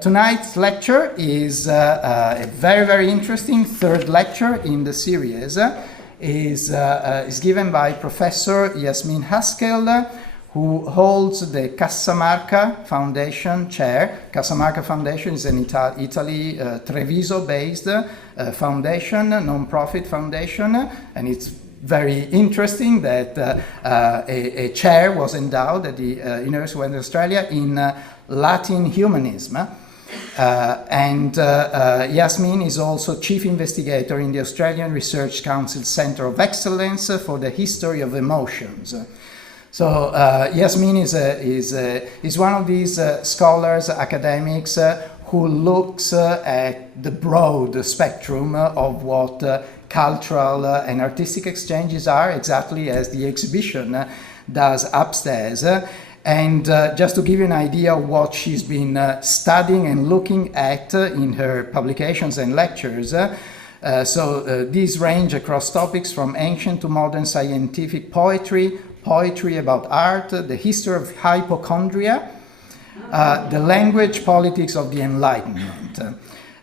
Tonight's lecture is a very, very interesting third lecture in the series. Is given by Professor Yasmin Haskell, who holds the Casamarca Foundation chair. Casamarca Foundation is an Italy, Treviso-based foundation, non-profit foundation, and it's very interesting that a chair was endowed at the University of Western Australia in Latin humanism. Yasmin is also chief investigator in the Australian Research Council Centre of Excellence for the History of Emotions. So Yasmin is one of these scholars, academics, who looks at the broad spectrum of what cultural and artistic exchanges are, exactly as the exhibition does upstairs. And just to give you an idea of what she's been studying and looking at in her publications and lectures, these range across topics from ancient to modern scientific poetry, poetry about art, the history of hypochondria, the language politics of the Enlightenment.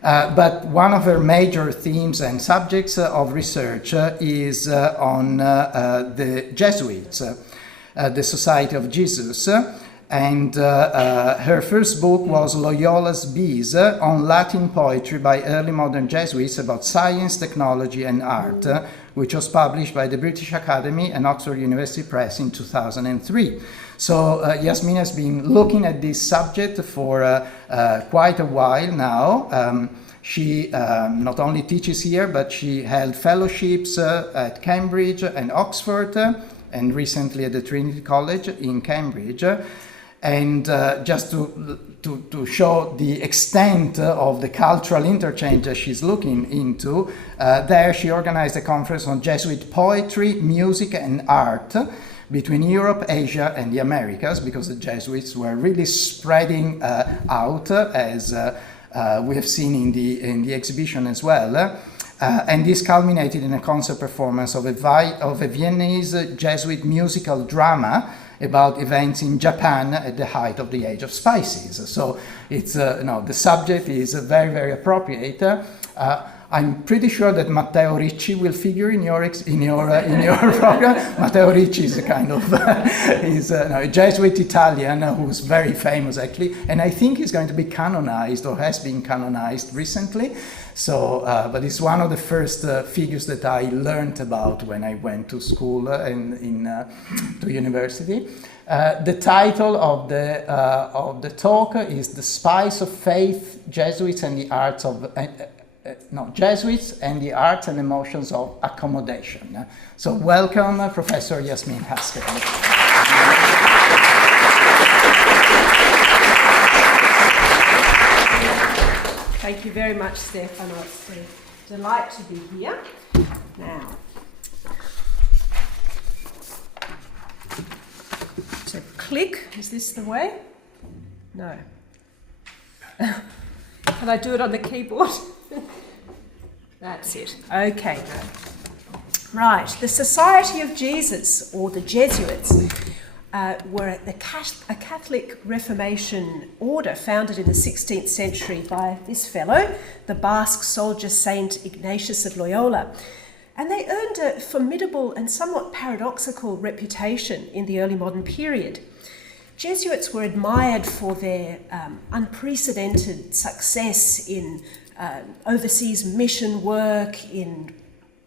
But one of her major themes and subjects of research is on the Jesuits, the Society of Jesus, and her first book was Loyola's Bees on Latin poetry by early modern Jesuits about science, technology and art, which was published by the British Academy and Oxford University Press in 2003. So Yasmin has been looking at this subject for quite a while now. She not only teaches here, but she held fellowships at Cambridge and Oxford, and recently at the Trinity College in Cambridge. And just to show the extent of the cultural interchange that she's looking into, there she organized a conference on Jesuit poetry, music and art between Europe, Asia and the Americas, because the Jesuits were really spreading out, as we have seen in the exhibition as well. And this culminated in a concert performance of a Viennese Jesuit musical drama about events in Japan at the height of the Age of Spices. So it's the subject is very, very appropriate. I'm pretty sure that Matteo Ricci will figure in your program. Matteo Ricci is a kind of a Jesuit Italian who's very famous actually, and I think he's going to be canonized or has been canonized recently. So, but it's one of the first figures that I learned about when I went to school and to university. The title of the talk is "The Spice of Faith: Jesuits and the Arts of." Jesuits and the Arts and Emotions of Accommodation. So welcome, Professor Yasmin Haskell. Thank you very much, Stefano. It's a delight to be here. Now, to click, is this the way? No. Can I do it on the keyboard? That's it. Okay. Right. The Society of Jesus, or the Jesuits, were a Catholic Reformation order founded in the 16th century by this fellow, the Basque soldier Saint Ignatius of Loyola. And they earned a formidable and somewhat paradoxical reputation in the early modern period. Jesuits were admired for their unprecedented success in overseas mission work, in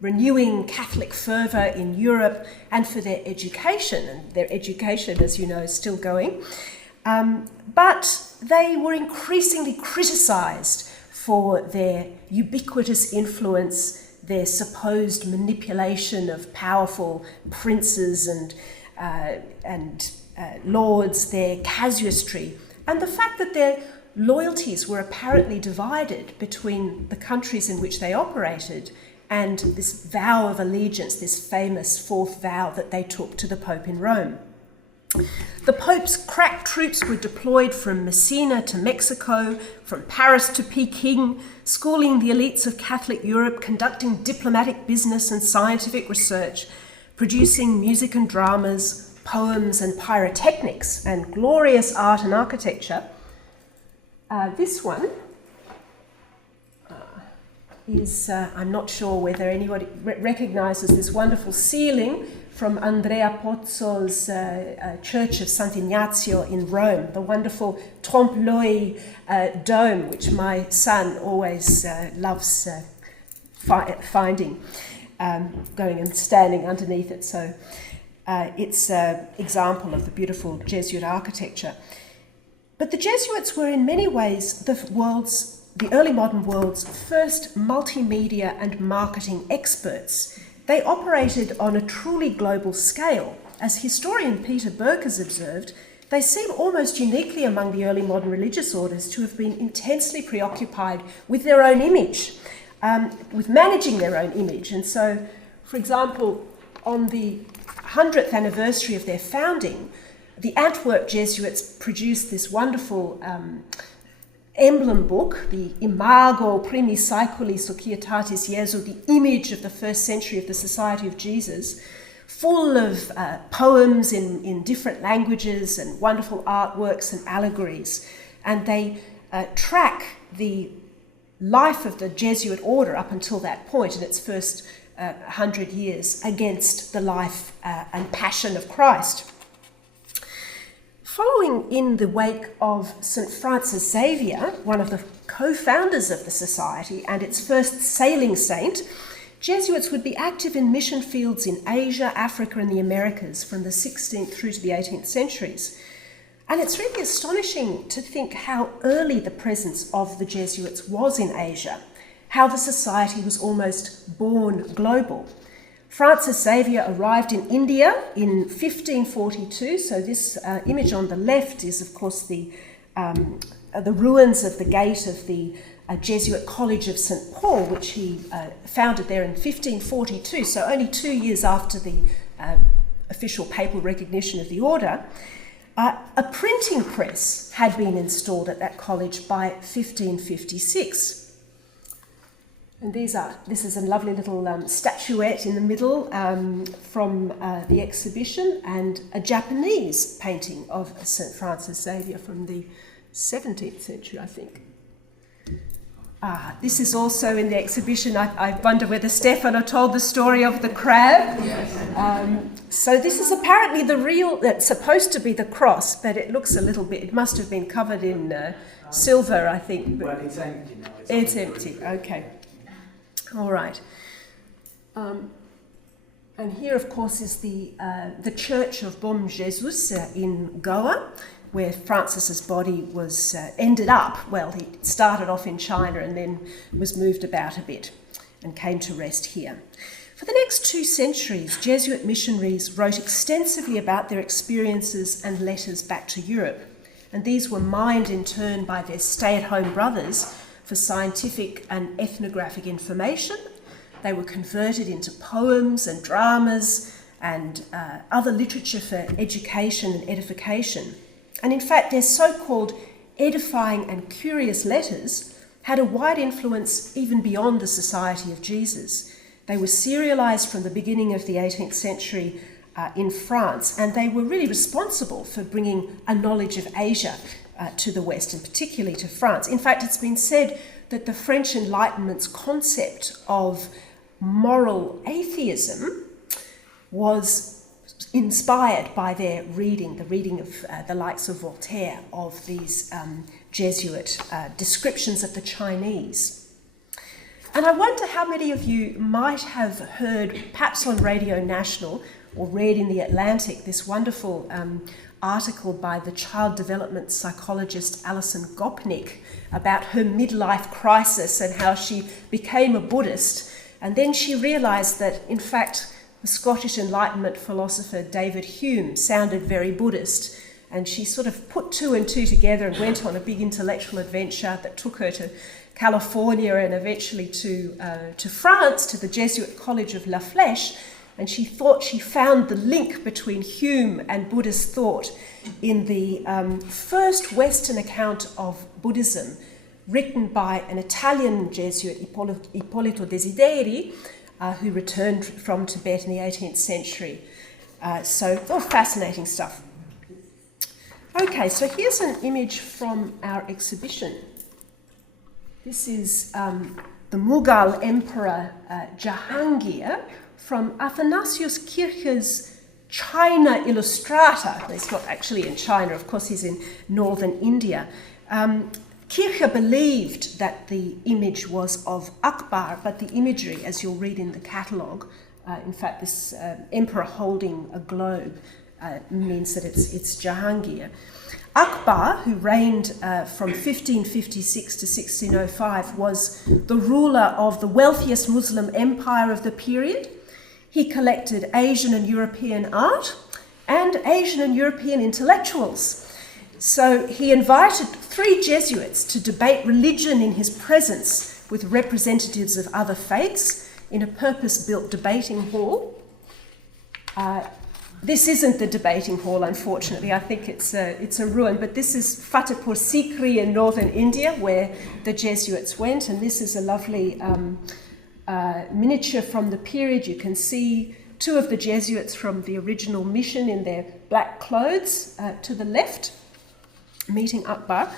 renewing Catholic fervour in Europe, and for their education. And their education, as you know, is still going. But they were increasingly criticised for their ubiquitous influence, their supposed manipulation of powerful princes and lords, their casuistry, and the fact that their loyalties were apparently divided between the countries in which they operated and this vow of allegiance, this famous fourth vow that they took to the Pope in Rome. The Pope's crack troops were deployed from Messina to Mexico, from Paris to Peking, schooling the elites of Catholic Europe, conducting diplomatic business and scientific research, producing music and dramas, poems and pyrotechnics, and glorious art and architecture. This one is, I'm not sure whether anybody recognises this wonderful ceiling from Andrea Pozzo's Church of Sant'Ignazio in Rome, the wonderful trompe-l'oeil dome, which my son always loves finding, going and standing underneath it. So it's an example of the beautiful Jesuit architecture. But the Jesuits were in many ways the early modern world's first multimedia and marketing experts. They operated on a truly global scale. As historian Peter Burke has observed, they seem almost uniquely among the early modern religious orders to have been intensely preoccupied with their own image, with managing their own image. And so, for example, on the 100th anniversary of their founding, the Antwerp Jesuits produced this wonderful emblem book, the Imago Primi Saeculi Societatis Jesu, the image of the first century of the Society of Jesus, full of poems in different languages and wonderful artworks and allegories. And they track the life of the Jesuit order up until that point in its first 100 years against the life and passion of Christ. Following in the wake of St. Francis Xavier, one of the co-founders of the Society and its first sailing saint, Jesuits would be active in mission fields in Asia, Africa and the Americas from the 16th through to the 18th centuries. And it's really astonishing to think how early the presence of the Jesuits was in Asia, how the Society was almost born global. Francis Xavier arrived in India in 1542, so this image on the left is, of course, the ruins of the gate of the Jesuit College of St. Paul, which he founded there in 1542, so only 2 years after the official papal recognition of the order. A printing press had been installed at that college by 1556. And this is a lovely little statuette in the middle from the exhibition, and a Japanese painting of St. Francis Xavier from the 17th century, I think. This is also in the exhibition. I wonder whether Stefano told the story of the crab. Yes. So this is apparently it's supposed to be the cross, but it looks a little bit, it must have been covered in silver, I think. Well, it's empty now. It's empty, okay. All right. And here, of course, is the Church of Bom Jesus in Goa, where Francis's body was ended up. Well, he started off in China and then was moved about a bit and came to rest here. For the next 2 centuries, Jesuit missionaries wrote extensively about their experiences and letters back to Europe, and these were mined in turn by their stay-at-home brothers for scientific and ethnographic information. They were converted into poems and dramas and other literature for education and edification. And in fact, their so-called edifying and curious letters had a wide influence even beyond the Society of Jesus. They were serialised from the beginning of the 18th century in France, and they were really responsible for bringing a knowledge of Asia to the West, and particularly to France. In fact, it's been said that the French Enlightenment's concept of moral atheism was inspired by their reading, the reading of the likes of Voltaire, of these Jesuit descriptions of the Chinese. And I wonder how many of you might have heard, perhaps on Radio National, or read in The Atlantic, this wonderful article by the child development psychologist Alison Gopnik about her midlife crisis and how she became a Buddhist. And then she realised that, in fact, the Scottish Enlightenment philosopher David Hume sounded very Buddhist. And she sort of put 2 and 2 together and went on a big intellectual adventure that took her to California and eventually to France, to the Jesuit College of La Flèche. And she thought she found the link between Hume and Buddhist thought in the first Western account of Buddhism, written by an Italian Jesuit, Ippolito Desideri, who returned from Tibet in the 18th century. So all fascinating stuff. Okay, so here's an image from our exhibition. This is the Mughal Emperor Jahangir from Athanasius Kircher's China Illustrata. He's not actually in China, of course, he's in northern India. Kircher believed that the image was of Akbar, but the imagery, as you'll read in the catalogue, in fact, this emperor holding a globe means that it's Jahangir. Akbar, who reigned from 1556 to 1605, was the ruler of the wealthiest Muslim empire of the period. He collected Asian and European art and Asian and European intellectuals. So he invited 3 Jesuits to debate religion in his presence with representatives of other faiths in a purpose-built debating hall. This isn't the debating hall, unfortunately. I think it's a ruin, but this is Fatehpur Sikri in northern India, where the Jesuits went, and this is a lovely miniature from the period. You can see 2 of the Jesuits from the original mission in their black clothes to the left, meeting Akbar.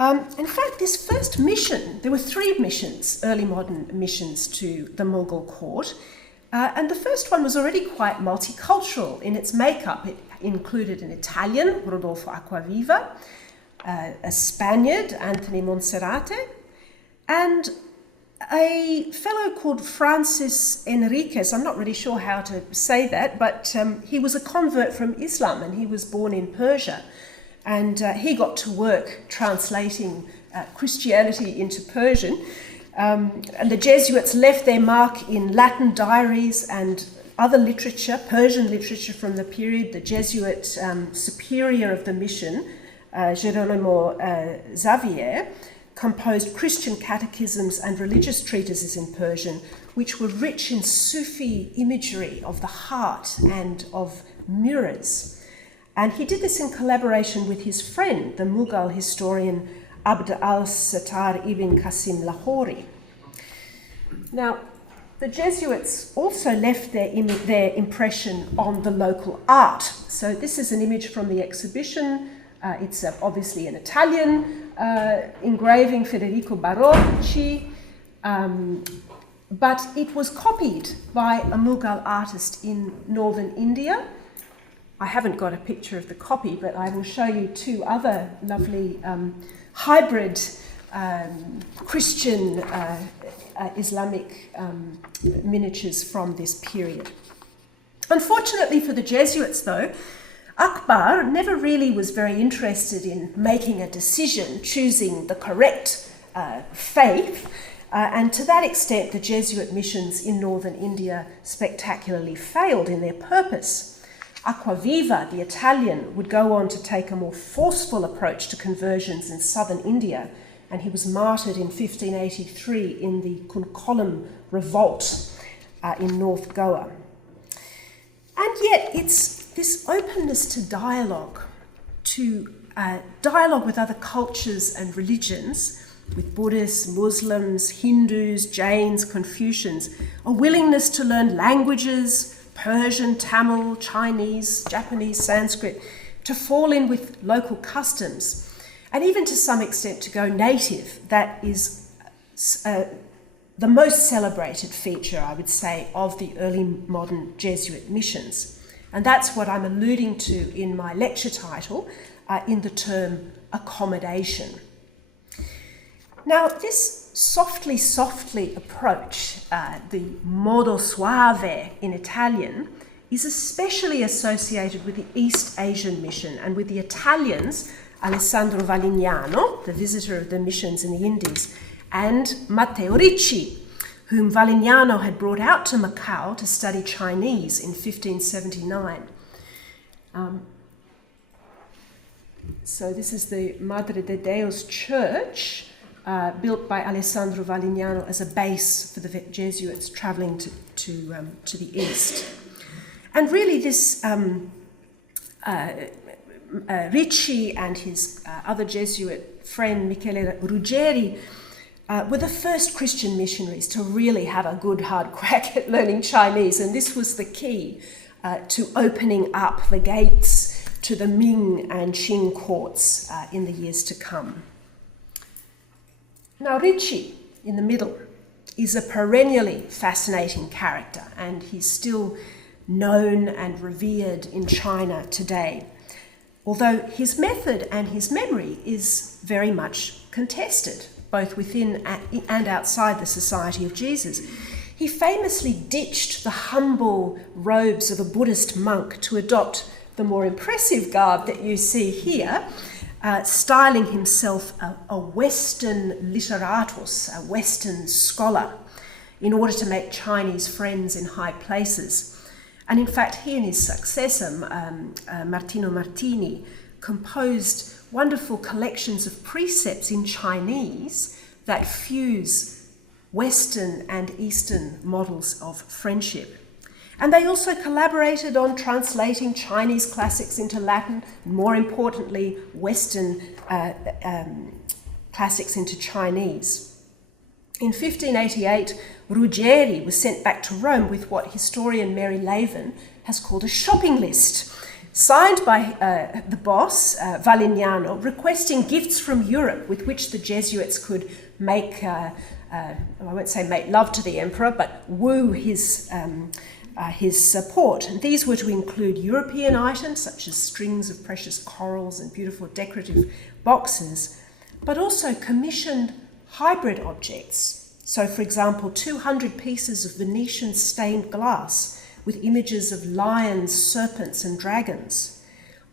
In fact, this first mission, there were 3 missions, early modern missions to the Mughal court, and the first one was already quite multicultural in its makeup. It included an Italian, Rodolfo Acquaviva, a Spaniard, Anthony Monserrate, and a fellow called Francis Enriquez. I'm not really sure how to say that, but he was a convert from Islam and he was born in Persia. And he got to work translating Christianity into Persian. And the Jesuits left their mark in Latin diaries and other literature, Persian literature from the period. The Jesuit superior of the mission, Geronimo Xavier, composed Christian catechisms and religious treatises in Persian, which were rich in Sufi imagery of the heart and of mirrors. And he did this in collaboration with his friend, the Mughal historian Abd al-Sattar ibn Qasim Lahori. Now, the Jesuits also left their impression on the local art. So this is an image from the exhibition. It's obviously an Italian engraving, Federico Barocci, but it was copied by a Mughal artist in northern India. I haven't got a picture of the copy, but I will show you 2 other lovely hybrid Christian Islamic miniatures from this period. Unfortunately for the Jesuits, though, Akbar never really was very interested in making a decision, choosing the correct faith, and to that extent the Jesuit missions in northern India spectacularly failed in their purpose. Acquaviva, the Italian, would go on to take a more forceful approach to conversions in southern India, and he was martyred in 1583 in the Kunkolam revolt in North Goa. And yet it's this openness to dialogue with other cultures and religions, with Buddhists, Muslims, Hindus, Jains, Confucians, a willingness to learn languages, Persian, Tamil, Chinese, Japanese, Sanskrit, to fall in with local customs, and even to some extent to go native. That is the most celebrated feature, I would say, of the early modern Jesuit missions. And that's what I'm alluding to in my lecture title, in the term accommodation. Now, this softly approach, the modo suave in Italian, is especially associated with the East Asian mission and with the Italians, Alessandro Valignano, the visitor of the missions in the Indies, and Matteo Ricci, whom Valignano had brought out to Macau to study Chinese in 1579. So this is the Madre de Deus church, built by Alessandro Valignano as a base for the Jesuits travelling to the east. And really this Ricci and his other Jesuit friend Michele Ruggeri were the first Christian missionaries to really have a good hard crack at learning Chinese, and this was the key to opening up the gates to the Ming and Qing courts in the years to come. Now Ricci, in the middle, is a perennially fascinating character, and he's still known and revered in China today. Although his method and his memory is very much contested, both within and outside the Society of Jesus. He famously ditched the humble robes of a Buddhist monk to adopt the more impressive garb that you see here, styling himself a Western literatus, a Western scholar, in order to make Chinese friends in high places. And in fact, he and his successor, Martino Martini, composed wonderful collections of precepts in Chinese that fuse Western and Eastern models of friendship. And they also collaborated on translating Chinese classics into Latin, more importantly, Western classics into Chinese. In 1588, Ruggieri was sent back to Rome with what historian Mary Lavin has called a shopping list, signed by the boss, Valignano, requesting gifts from Europe with which the Jesuits could make, I won't say make love to the emperor, but woo his support. And these were to include European items such as strings of precious corals and beautiful decorative boxes, but also commissioned hybrid objects. So, for example, 200 pieces of Venetian stained glass with images of lions, serpents, and dragons,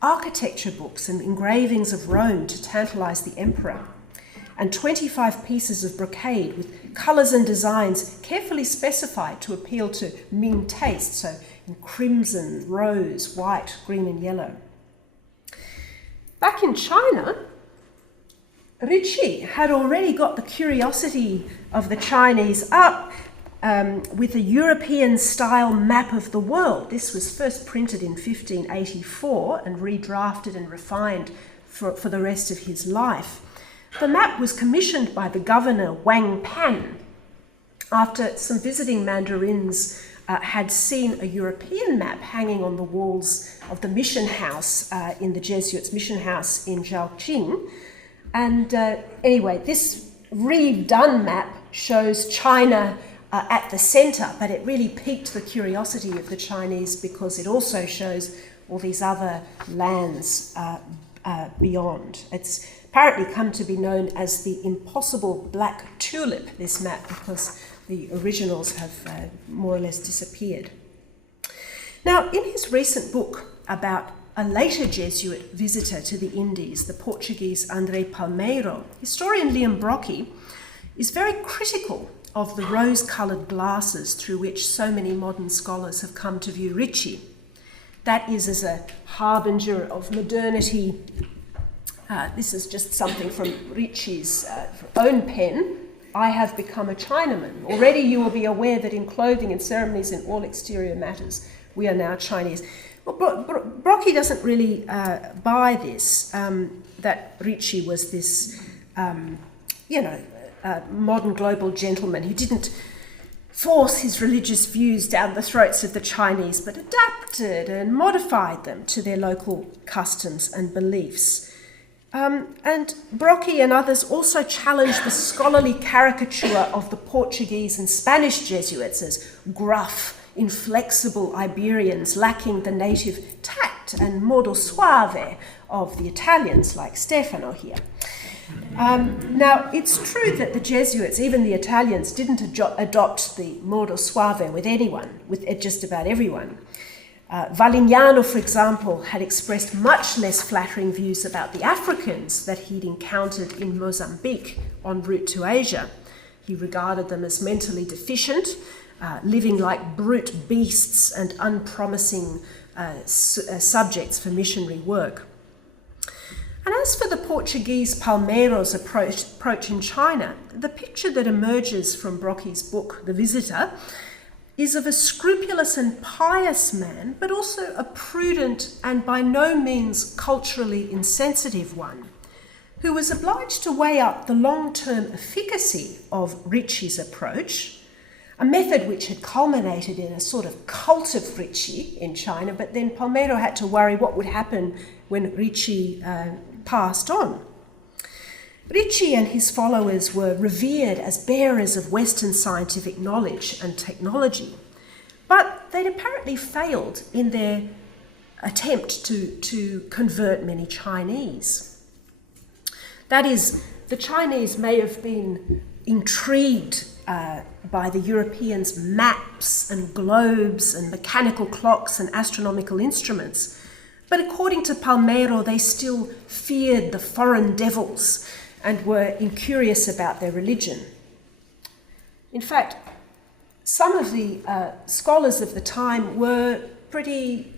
architecture books and engravings of Rome to tantalize the emperor, and 25 pieces of brocade with colours and designs carefully specified to appeal to Ming taste, so in crimson, rose, white, green, and yellow. Back in China, Ricci had already got the curiosity of the Chinese up with a European-style map of the world. This was first printed in 1584 and redrafted and refined for the rest of his life. The map was commissioned by the governor Wang Pan after some visiting mandarins had seen a European map hanging on the walls of the mission house in the Jesuits' mission house in Zhaoqing. And anyway, this redone map shows China at the centre, but it really piqued the curiosity of the Chinese because it also shows all these other lands beyond. It's apparently come to be known as the impossible black tulip, this map, because the originals have more or less disappeared. Now, in his recent book about a later Jesuit visitor to the Indies, the Portuguese André Palmeiro, historian Liam Brockie is very critical of the rose-coloured glasses through which so many modern scholars have come to view Ricci. That is as a harbinger of modernity. This is just something from Ricci's own pen. I have become a Chinaman. Already you will be aware that in clothing and ceremonies in all exterior matters, we are now Chinese. Well, Brockie doesn't really buy this, that Ricci was this, modern global gentleman who didn't force his religious views down the throats of the Chinese, but adapted and modified them to their local customs and beliefs. And Brockie and others also challenged the scholarly caricature of the Portuguese and Spanish Jesuits as gruff, inflexible Iberians lacking the native tact and modo suave of the Italians, like Stefano here. Now, it's true that the Jesuits, even the Italians, didn't adopt the modo suave with anyone, with just about everyone. Valignano, for example, had expressed much less flattering views about the Africans that he'd encountered in Mozambique en route to Asia. He regarded them as mentally deficient, living like brute beasts and unpromising subjects for missionary work. And as for the Portuguese Palmeiro's approach in China, the picture that emerges from Brockie's book, The Visitor, is of a scrupulous and pious man, but also a prudent and by no means culturally insensitive one, who was obliged to weigh up the long-term efficacy of Ricci's approach, a method which had culminated in a sort of cult of Ricci in China, but then Palmeiro had to worry what would happen when Ricci passed on. Ricci and his followers were revered as bearers of Western scientific knowledge and technology, but they'd apparently failed in their attempt to convert many Chinese. That is, the Chinese may have been intrigued by the Europeans' maps and globes and mechanical clocks and astronomical instruments, but according to Palmero, they still feared the foreign devils and were incurious about their religion. In fact, some of the scholars of the time were pretty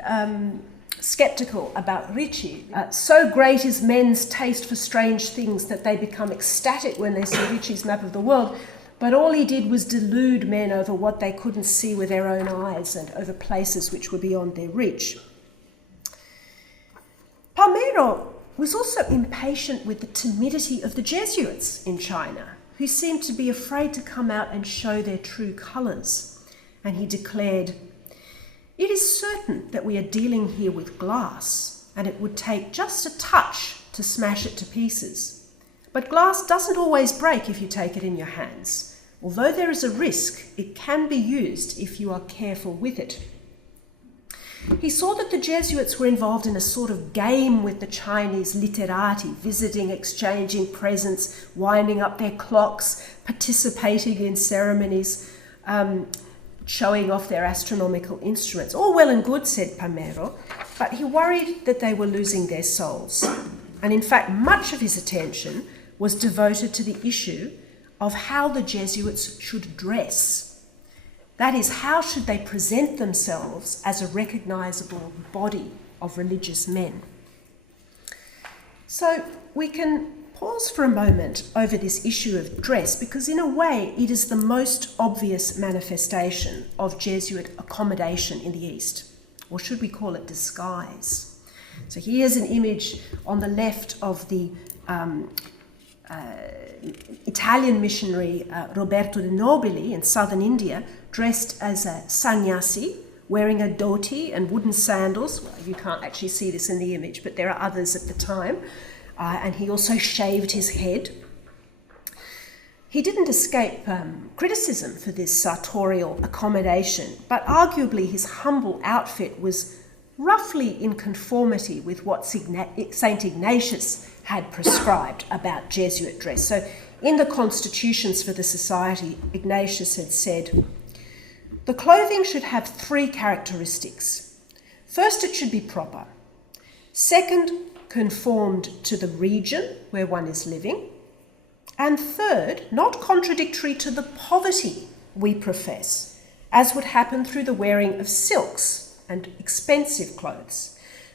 sceptical about Ricci. So great is men's taste for strange things that they become ecstatic when they see Ricci's map of the world, but all he did was delude men over what they couldn't see with their own eyes and over places which were beyond their reach. Palmero was also impatient with the timidity of the Jesuits in China, who seemed to be afraid to come out and show their true colours. And he declared, "It is certain that we are dealing here with glass, and it would take just a touch to smash it to pieces. But glass doesn't always break if you take it in your hands. Although there is a risk, it can be used if you are careful with it." He saw that the Jesuits were involved in a sort of game with the Chinese literati, visiting, exchanging presents, winding up their clocks, participating in ceremonies, showing off their astronomical instruments. All well and good, said Palmero, but he worried that they were losing their souls. And in fact, much of his attention was devoted to the issue of how the Jesuits should dress. That is, how should they present themselves as a recognisable body of religious men? So we can pause for a moment over this issue of dress, because in a way it is the most obvious manifestation of Jesuit accommodation in the East, or should we call it disguise. So here's an image on the left of the Italian missionary Roberto de Nobili in southern India, dressed as a sannyasi, wearing a dhoti and wooden sandals. Well, you can't actually see this in the image, but there are others at the time. And he also shaved his head. He didn't escape criticism for this sartorial accommodation, but arguably his humble outfit was roughly in conformity with what St. Ignatius had prescribed about Jesuit dress. So in the constitutions for the society, Ignatius had said, "The clothing should have 3 characteristics. First, it should be proper. Second, conformed to the region where one is living. And third, not contradictory to the poverty we profess, as would happen through the wearing of silks and expensive clothes.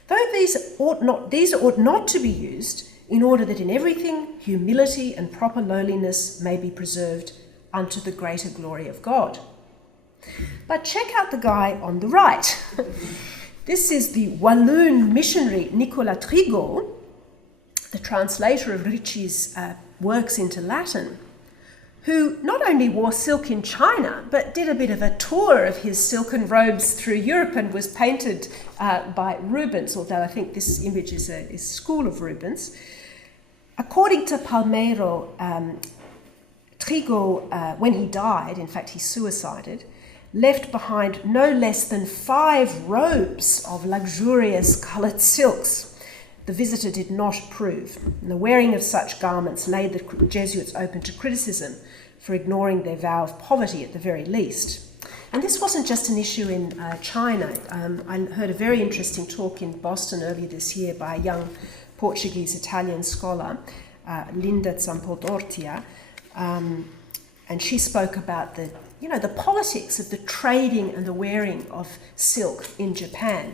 Though these ought not to be used in order that in everything humility and proper lowliness may be preserved unto the greater glory of God." But check out the guy on the right. This is the Walloon missionary Nicolas Trigault, the translator of Ricci's works into Latin, who not only wore silk in China, but did a bit of a tour of his silken robes through Europe and was painted by Rubens, although I think this image is a school of Rubens. According to Palmero, Trigault, when he died, in fact he suicided, left behind no less than 5 robes of luxurious coloured silks. The visitor did not approve, and the wearing of such garments laid the Jesuits open to criticism for ignoring their vow of poverty at the very least. And this wasn't just an issue in China. I heard a very interesting talk in Boston earlier this year by a young Portuguese-Italian scholar, Linda Zampodortia, and she spoke about the politics of the trading and the wearing of silk in Japan.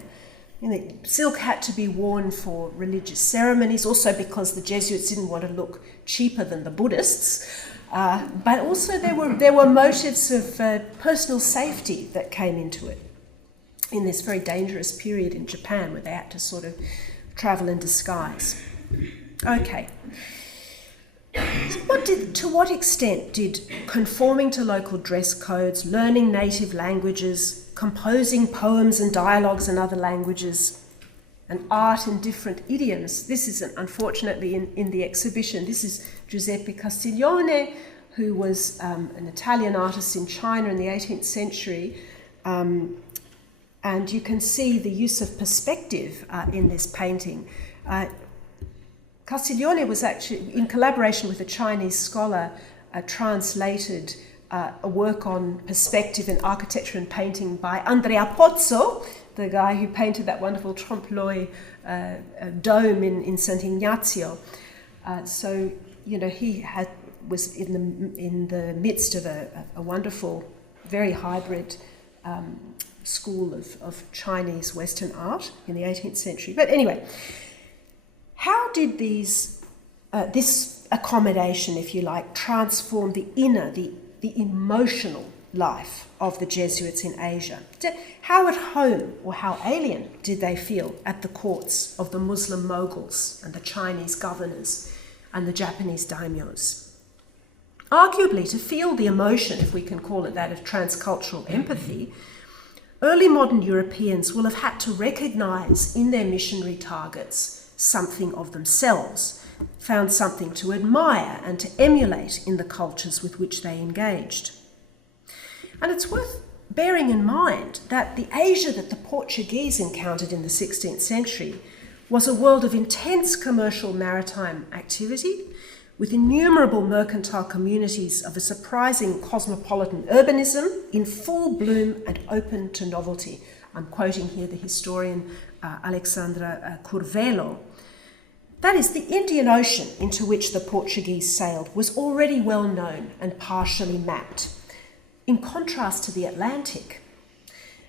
Silk had to be worn for religious ceremonies, also because the Jesuits didn't want to look cheaper than the Buddhists, but also there were motives of personal safety that came into it in this very dangerous period in Japan where they had to sort of travel in disguise. Okay. To what extent did conforming to local dress codes, learning native languages, composing poems and dialogues in other languages, and art in different idioms. This is unfortunately in the exhibition. This is Giuseppe Castiglione, who was an Italian artist in China in the 18th century. And you can see the use of perspective in this painting. Castiglione was actually, in collaboration with a Chinese scholar, translated a work on perspective in architecture and painting by Andrea Pozzo, the guy who painted that wonderful trompe-l'oeil dome in St. Ignazio. So, you know, he was in the midst of a wonderful, very hybrid school of Chinese Western art in the 18th century. But anyway, how did this accommodation, if you like, transform the inner, the emotional life of the Jesuits in Asia? How at home or how alien did they feel at the courts of the Muslim moguls and the Chinese governors and the Japanese daimyos? Arguably, to feel the emotion, if we can call it that, of transcultural empathy, early modern Europeans will have had to recognise in their missionary targets something of themselves, found something to admire and to emulate in the cultures with which they engaged. And it's worth bearing in mind that the Asia that the Portuguese encountered in the 16th century was a world of intense commercial maritime activity, with innumerable mercantile communities of a surprising cosmopolitan urbanism in full bloom and open to novelty. I'm quoting here the historian Alexandra Curvelo. That is, the Indian Ocean into which the Portuguese sailed was already well known and partially mapped, in contrast to the Atlantic.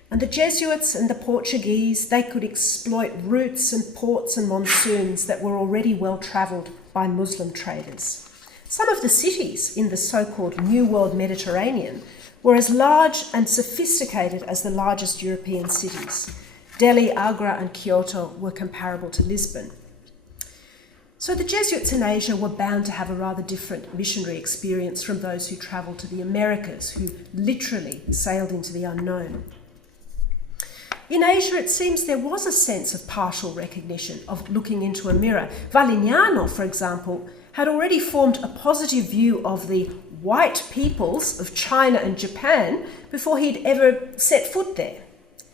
And the Jesuits and the Portuguese, they could exploit routes and ports and monsoons that were already well travelled by Muslim traders. Some of the cities in the so-called New World Mediterranean were as large and sophisticated as the largest European cities. Delhi, Agra and Kyoto were comparable to Lisbon. So the Jesuits in Asia were bound to have a rather different missionary experience from those who travelled to the Americas, who literally sailed into the unknown. In Asia, it seems there was a sense of partial recognition, of looking into a mirror. Valignano, for example, had already formed a positive view of the white peoples of China and Japan before he'd ever set foot there.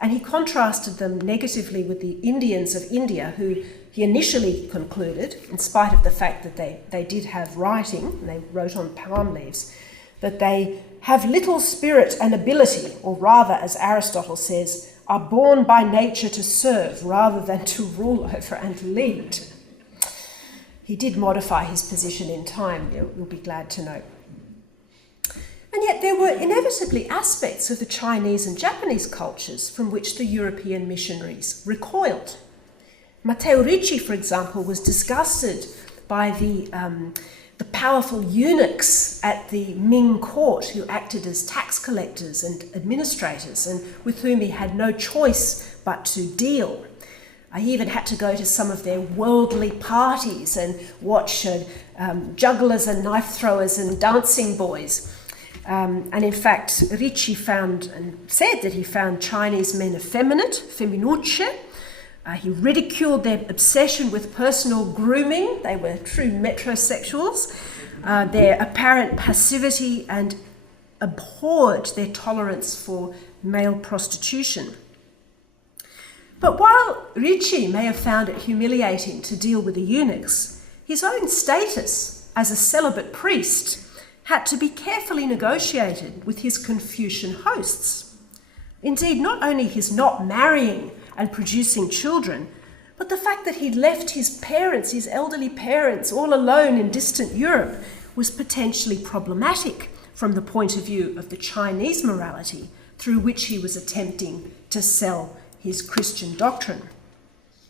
And he contrasted them negatively with the Indians of India, who he initially concluded, in spite of the fact that they did have writing, and they wrote on palm leaves, that they have little spirit and ability, or rather, as Aristotle says, are born by nature to serve rather than to rule over and lead. He did modify his position in time, you'll be glad to know. And yet there were inevitably aspects of the Chinese and Japanese cultures from which the European missionaries recoiled. Matteo Ricci, for example, was disgusted by the powerful eunuchs at the Ming court who acted as tax collectors and administrators and with whom he had no choice but to deal. He even had to go to some of their worldly parties and watch jugglers and knife throwers and dancing boys. And in fact, Ricci found and said that he found Chinese men effeminate, femminucce. He ridiculed their obsession with personal grooming. They were true metrosexuals. Their apparent passivity, and abhorred their tolerance for male prostitution. But while Ricci may have found it humiliating to deal with the eunuchs, his own status as a celibate priest had to be carefully negotiated with his Confucian hosts. Indeed, not only his not marrying and producing children, but the fact that he'd left his parents, his elderly parents, all alone in distant Europe was potentially problematic from the point of view of the Chinese morality through which he was attempting to sell his Christian doctrine.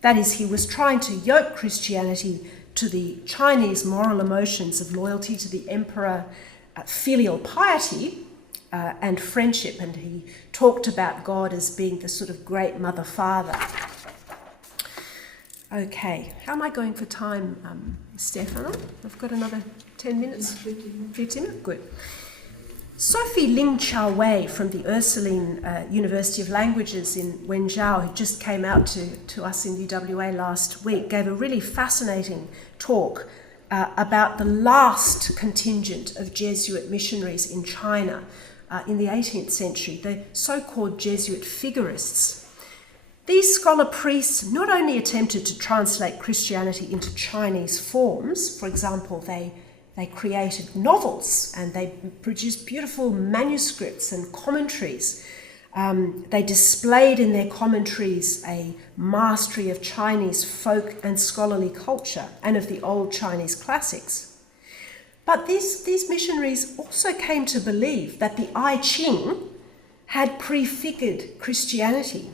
That is, he was trying to yoke Christianity to the Chinese moral emotions of loyalty to the emperor, filial piety, and friendship, and he talked about God as being the sort of great mother-father. Okay, how am I going for time, Stefano? I've got another 10 minutes? 15 minutes? Good. Sophie Ling Chao Wei from the Ursuline University of Languages in Wenzhou, who just came out to us in UWA last week, gave a really fascinating talk about the last contingent of Jesuit missionaries in China in the 18th century, the so-called Jesuit figurists. These scholar priests not only attempted to translate Christianity into Chinese forms, for example, they created novels and they produced beautiful manuscripts and commentaries. They displayed in their commentaries a mastery of Chinese folk and scholarly culture and of the old Chinese classics. But these missionaries also came to believe that the I Ching had prefigured Christianity,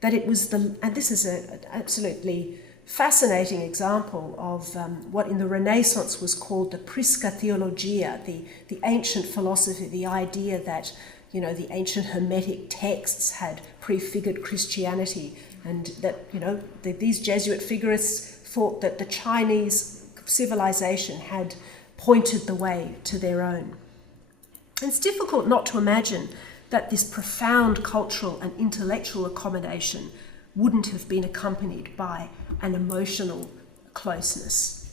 that it was and this is an absolutely fascinating example of what in the Renaissance was called the Prisca Theologia, the ancient philosophy, the idea that, you know, the ancient Hermetic texts had prefigured Christianity, and that, you know, these Jesuit figurists thought that the Chinese civilization had pointed the way to their own. It's difficult not to imagine that this profound cultural and intellectual accommodation wouldn't have been accompanied by an emotional closeness.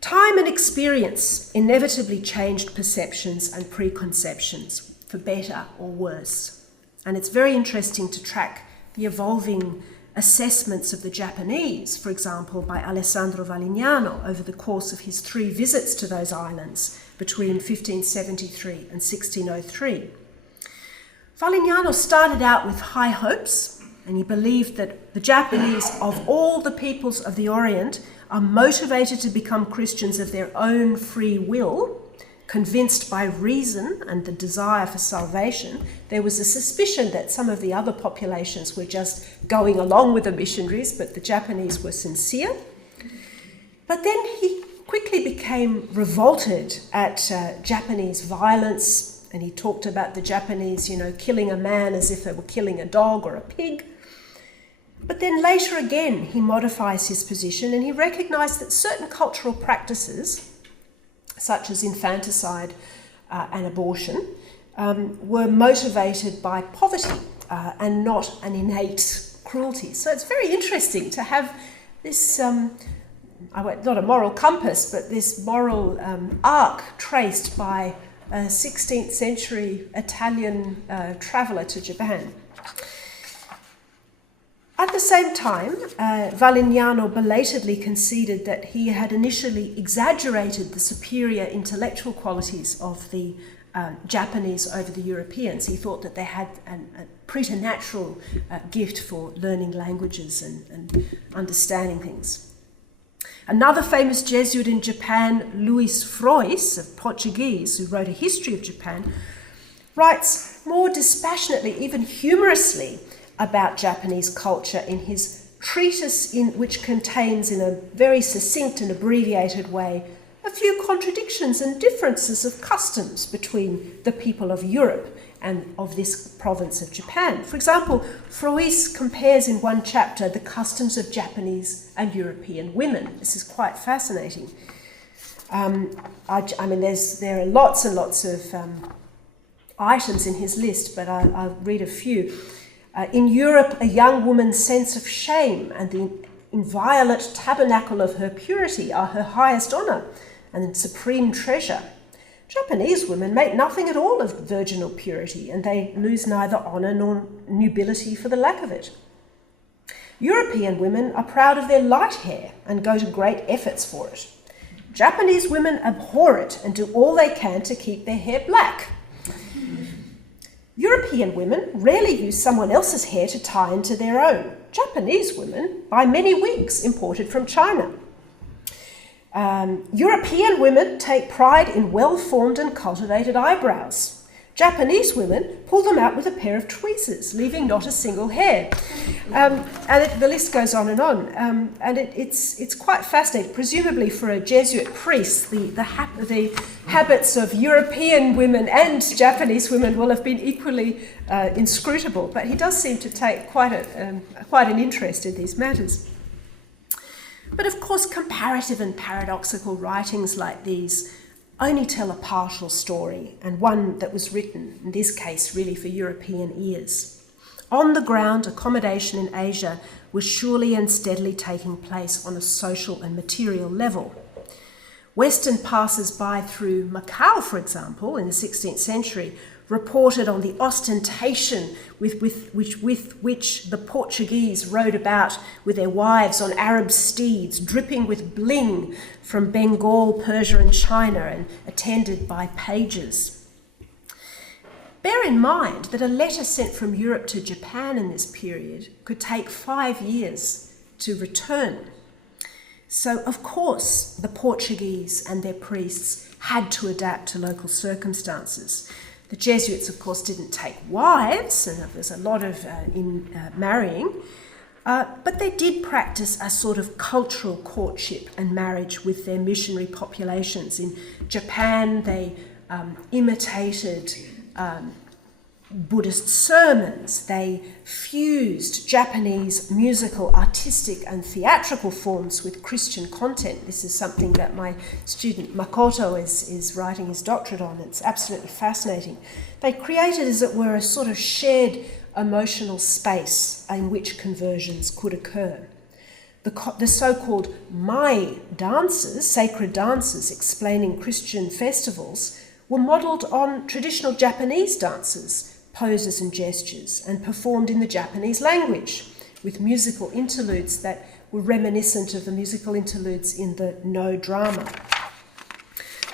Time and experience inevitably changed perceptions and preconceptions, for better or worse. And it's very interesting to track the evolving assessments of the Japanese, for example, by Alessandro Valignano over the course of his 3 visits to those islands between 1573 and 1603. Valignano started out with high hopes, and he believed that the Japanese, of all the peoples of the Orient, are motivated to become Christians of their own free will, convinced by reason and the desire for salvation. There was a suspicion that some of the other populations were just going along with the missionaries, but the Japanese were sincere. But then he quickly became revolted at Japanese violence, and he talked about the Japanese, you know, killing a man as if they were killing a dog or a pig. But then later again, he modifies his position and he recognised that certain cultural practices, such as infanticide and abortion, were motivated by poverty and not an innate cruelty. So it's very interesting to have this, not a moral compass, but this moral arc traced by a 16th century Italian traveller to Japan. At the same time, Valignano belatedly conceded that he had initially exaggerated the superior intellectual qualities of the Japanese over the Europeans. He thought that they had a preternatural gift for learning languages and understanding things. Another famous Jesuit in Japan, Luís Frois, of Portuguese, who wrote a history of Japan, writes more dispassionately, even humorously, about Japanese culture in his treatise, which contains in a very succinct and abbreviated way a few contradictions and differences of customs between the people of Europe and of this province of Japan. For example, Frois compares in one chapter the customs of Japanese and European women. This is quite fascinating. I mean, there are lots and lots of items in his list, but I'll read a few. In Europe, a young woman's sense of shame and the inviolate tabernacle of her purity are her highest honour and supreme treasure. Japanese women make nothing at all of virginal purity, and they lose neither honour nor nobility for the lack of it. European women are proud of their light hair and go to great efforts for it. Japanese women abhor it and do all they can to keep their hair black. European women rarely use someone else's hair to tie into their own. Japanese women buy many wigs imported from China. European women take pride in well-formed and cultivated eyebrows. Japanese women pull them out with a pair of tweezers, leaving not a single hair. The list goes on. And it's quite fascinating. Presumably for a Jesuit priest, the habits of European women and Japanese women will have been equally inscrutable. But he does seem to take quite an interest in these matters. But of course, comparative and paradoxical writings like these only tell a partial story, and one that was written, in this case, really for European ears. On the ground, accommodation in Asia was surely and steadily taking place on a social and material level. Western passers-by through Macau, for example, in the 16th century, reported on the ostentation with which the Portuguese rode about with their wives on Arab steeds, dripping with bling from Bengal, Persia and China, and attended by pages. Bear in mind that a letter sent from Europe to Japan in this period could take 5 years to return. So, of course, the Portuguese and their priests had to adapt to local circumstances. The Jesuits, of course, didn't take wives, and there's a lot of marrying, but they did practice a sort of cultural courtship and marriage with their missionary populations. In Japan, they imitated Buddhist sermons. They fused Japanese musical, artistic and theatrical forms with Christian content. This is something that my student Makoto is writing his doctorate on. It's absolutely fascinating. They created, as it were, a sort of shared emotional space in which conversions could occur. The so-called Mai dances, sacred dances explaining Christian festivals, were modelled on traditional Japanese dances, poses and gestures, and performed in the Japanese language, with musical interludes that were reminiscent of the musical interludes in the No drama.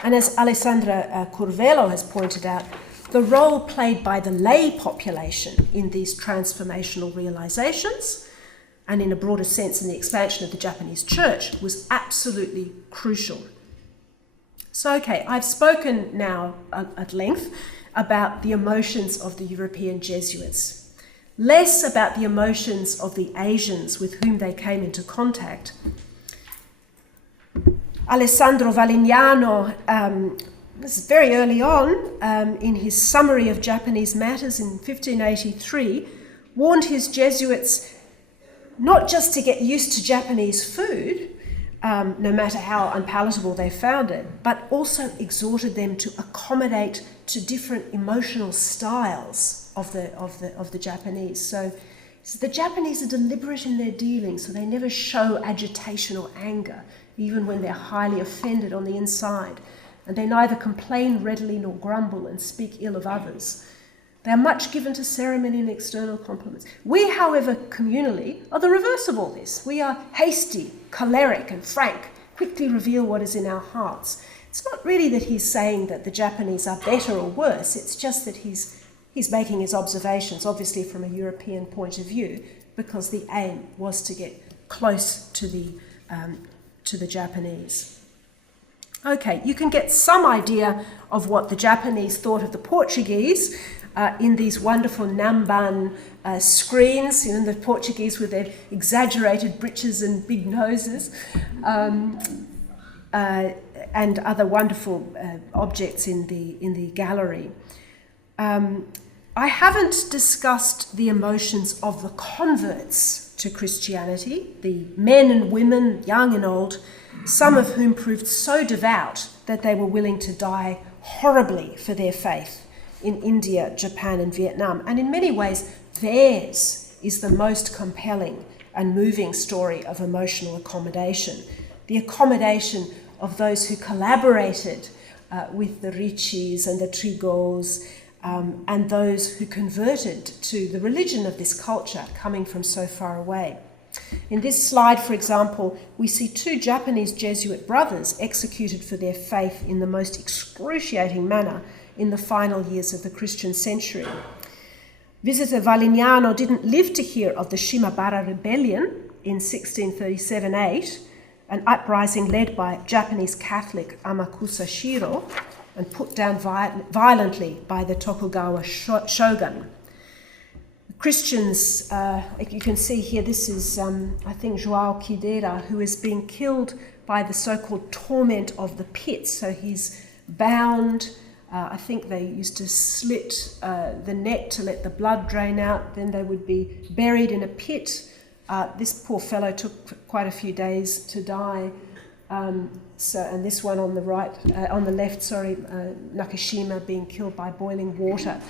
And as Alessandra Curvelo has pointed out, the role played by the lay population in these transformational realizations, and in a broader sense in the expansion of the Japanese church, was absolutely crucial. So, okay, I've spoken now at length about the emotions of the European Jesuits, less about the emotions of the Asians with whom they came into contact. Alessandro Valignano, this is very early on, in his Summary of Japanese Matters in 1583, warned his Jesuits not just to get used to Japanese food, no matter how unpalatable they found it, but also exhorted them to accommodate to different emotional styles of the Japanese. So the Japanese are deliberate in their dealings, so they never show agitation or anger, even when they're highly offended on the inside. And they neither complain readily nor grumble and speak ill of others. They are much given to ceremony and external compliments. We, however, communally, are the reverse of all this. We are hasty, choleric and frank, quickly reveal what is in our hearts. It's not really that he's saying that the Japanese are better or worse, it's just that he's making his observations, obviously from a European point of view, because the aim was to get close to the Japanese. Okay, you can get some idea of what the Japanese thought of the Portuguese in these wonderful Namban screens, you know, the Portuguese with their exaggerated breeches and big noses, and other wonderful objects in the gallery. I haven't discussed the emotions of the converts to Christianity, the men and women, young and old, some of whom proved so devout that they were willing to die horribly for their faith in India, Japan and Vietnam. And in many ways, theirs is the most compelling and moving story of emotional accommodation. The accommodation of those who collaborated with the Richis and the Trigos, and those who converted to the religion of this culture coming from so far away. In this slide, for example, we see two Japanese Jesuit brothers executed for their faith in the most excruciating manner in the final years of the Christian century. Visitor Valignano didn't live to hear of the Shimabara Rebellion in 1637-8, an uprising led by Japanese Catholic Amakusa Shiro and put down violently by the Tokugawa shogun. Christians, you can see here, this is, I think, João Quidera, who is being killed by the so-called torment of the pit. So he's bound. I think they used to slit the neck to let the blood drain out. Then they would be buried in a pit. This poor fellow took quite a few days to die. And this one on the right, on the left, Nakashima being killed by boiling water.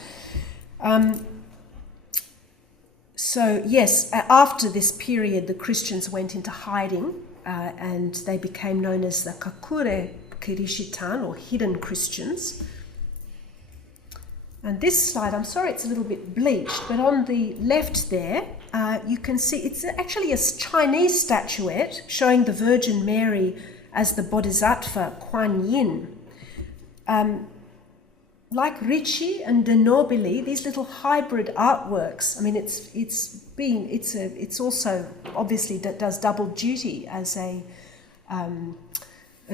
So yes, after this period, the Christians went into hiding, and they became known as the Kakure Kirishitan, or hidden Christians. And this slide, I'm sorry it's a little bit bleached, but on the left there, you can see it's actually a Chinese statuette showing the Virgin Mary as the Bodhisattva Kuan Yin. Like Ricci and De Nobili, these little hybrid artworks, I mean, it's also obviously does double duty as a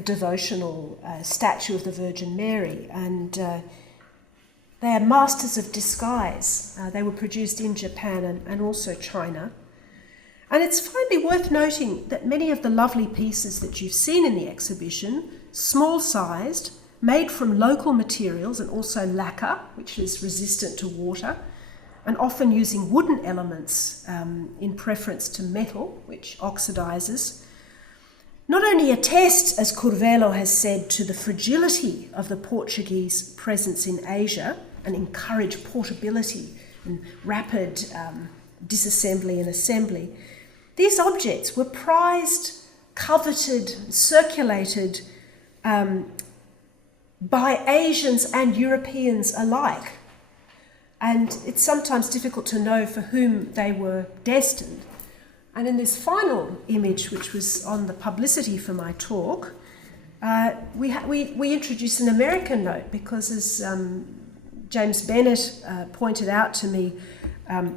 devotional statue of the Virgin Mary, and they are masters of disguise. They were produced in Japan and also China. And it's finally worth noting that many of the lovely pieces that you've seen in the exhibition, small-sized, made from local materials and also lacquer, which is resistant to water, and often using wooden elements in preference to metal, which oxidizes, not only attest, as Curvelo has said, to the fragility of the Portuguese presence in Asia and encourage portability and rapid disassembly and assembly, these objects were prized, coveted, circulated by Asians and Europeans alike. And it's sometimes difficult to know for whom they were destined. And in this final image, which was on the publicity for my talk, we introduced an American note because, as James Bennett pointed out to me,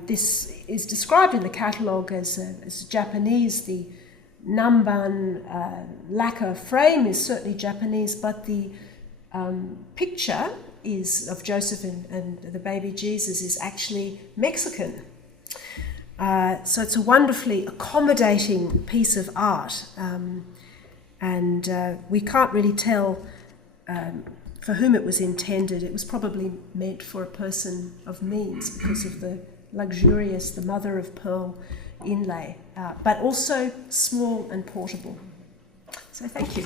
this is described in the catalogue as Japanese. The Namban lacquer frame is certainly Japanese, but the picture is of Joseph and the baby Jesus is actually Mexican. So it's a wonderfully accommodating piece of art, and we can't really tell for whom it was intended. It was probably meant for a person of means because of the luxurious, the mother of pearl inlay, but also small and portable. So thank you.